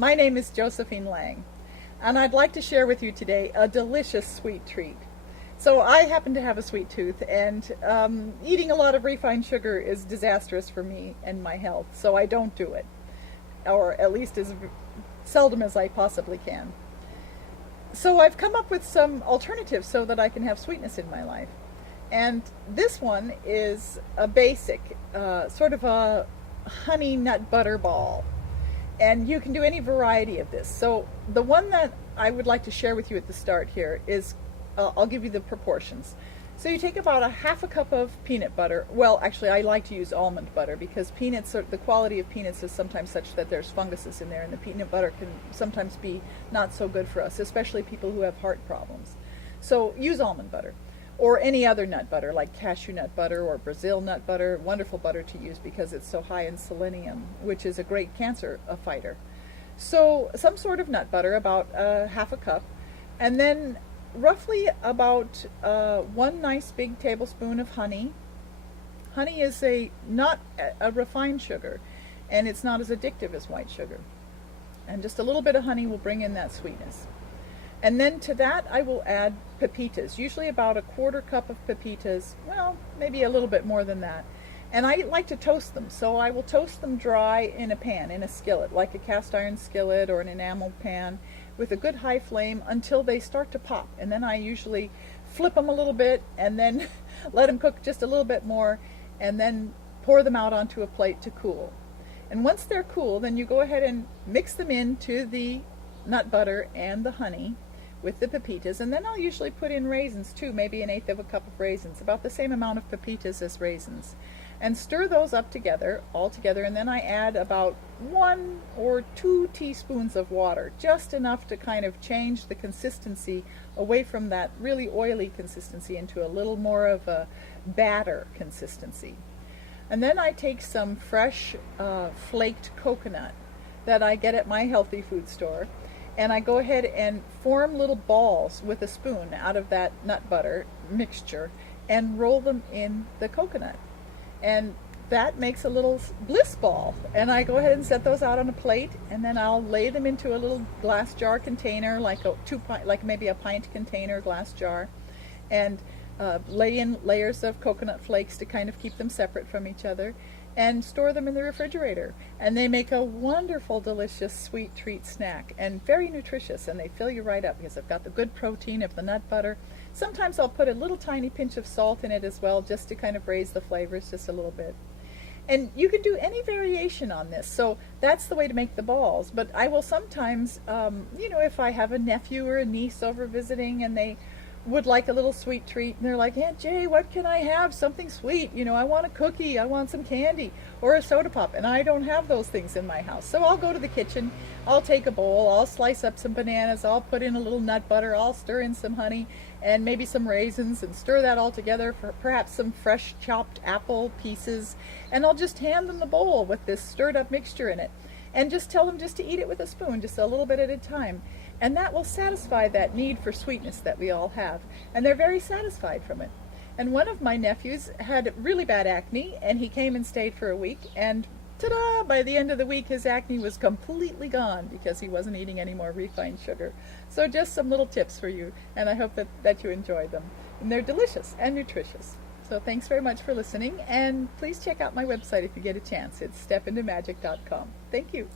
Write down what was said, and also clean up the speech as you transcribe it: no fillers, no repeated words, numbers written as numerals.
My name is Josephine Lang, and I'd like to share with you today a delicious sweet treat. So I happen to have a sweet tooth, and eating a lot of refined sugar is disastrous for me and my health, so I don't do it, or at least as seldom as I possibly can. So I've come up with some alternatives so that I can have sweetness in my life. And this one is a basic, sort of a honey nut butter ball. And you can do any variety of this. So the one that I would like to share with you at the start here is, I'll give you the proportions. So you take about a half a cup of peanut butter. Well, actually, I like to use almond butter because peanuts the quality of peanuts is sometimes such that there's funguses in there, and the peanut butter can sometimes be not so good for us, especially people who have heart problems. So use almond butter. Or any other nut butter, like cashew nut butter or Brazil nut butter. Wonderful butter to use because it's so high in selenium, which is a great cancer fighter. So some sort of nut butter, about half a cup, and then roughly about 1 nice big tablespoon of honey. Honey is not a refined sugar, and it's not as addictive as white sugar. And just a little bit of honey will bring in that sweetness. And then to that I will add pepitas, usually about a 1/4 cup of pepitas, well, maybe a little bit more than that. And I like to toast them, so I will toast them dry in a pan, in a skillet, like a cast iron skillet or an enamel pan, with a good high flame until they start to pop. And then I usually flip them a little bit and then let them cook just a little bit more, and then pour them out onto a plate to cool. And once they're cool, then you go ahead and mix them into the nut butter and the honey with the pepitas, and then I'll usually put in raisins too, maybe 1/8 of a cup of raisins, about the same amount of pepitas as raisins, and stir those up together, all together, and then I add about 1 or 2 teaspoons of water, just enough to kind of change the consistency away from that really oily consistency into a little more of a batter consistency. And then I take some fresh flaked coconut that I get at my healthy food store, and I go ahead and form little balls with a spoon out of that nut butter mixture and roll them in the coconut. And that makes a little bliss ball. And I go ahead and set those out on a plate, and then I'll lay them into a little glass jar container, like maybe a pint container glass jar, and lay in layers of coconut flakes to kind of keep them separate from each other, and store them in the refrigerator. And they make a wonderful, delicious, sweet treat snack, and very nutritious, and they fill you right up because they've got the good protein of the nut butter. Sometimes I'll put a little tiny pinch of salt in it as well, just to kind of raise the flavors just a little bit. And you can do any variation on this, so that's the way to make the balls. But I will sometimes, if I have a nephew or a niece over visiting and they would like a little sweet treat, and they're like, "Aunt Jay, what can I have? Something sweet. I want a cookie, I want some candy, or a soda pop," and I don't have those things in my house. So I'll go to the kitchen, I'll take a bowl, I'll slice up some bananas, I'll put in a little nut butter, I'll stir in some honey and maybe some raisins, and stir that all together, for perhaps some fresh chopped apple pieces, and I'll just hand them the bowl with this stirred up mixture in it, and just tell them just to eat it with a spoon, just a little bit at a time. And that will satisfy that need for sweetness that we all have. And they're very satisfied from it. And one of my nephews had really bad acne, and he came and stayed for a week, and ta-da! By the end of the week, his acne was completely gone because he wasn't eating any more refined sugar. So just some little tips for you, and I hope that you enjoy them. And they're delicious and nutritious. So thanks very much for listening, and please check out my website if you get a chance. It's stepintomagic.com. Thank you.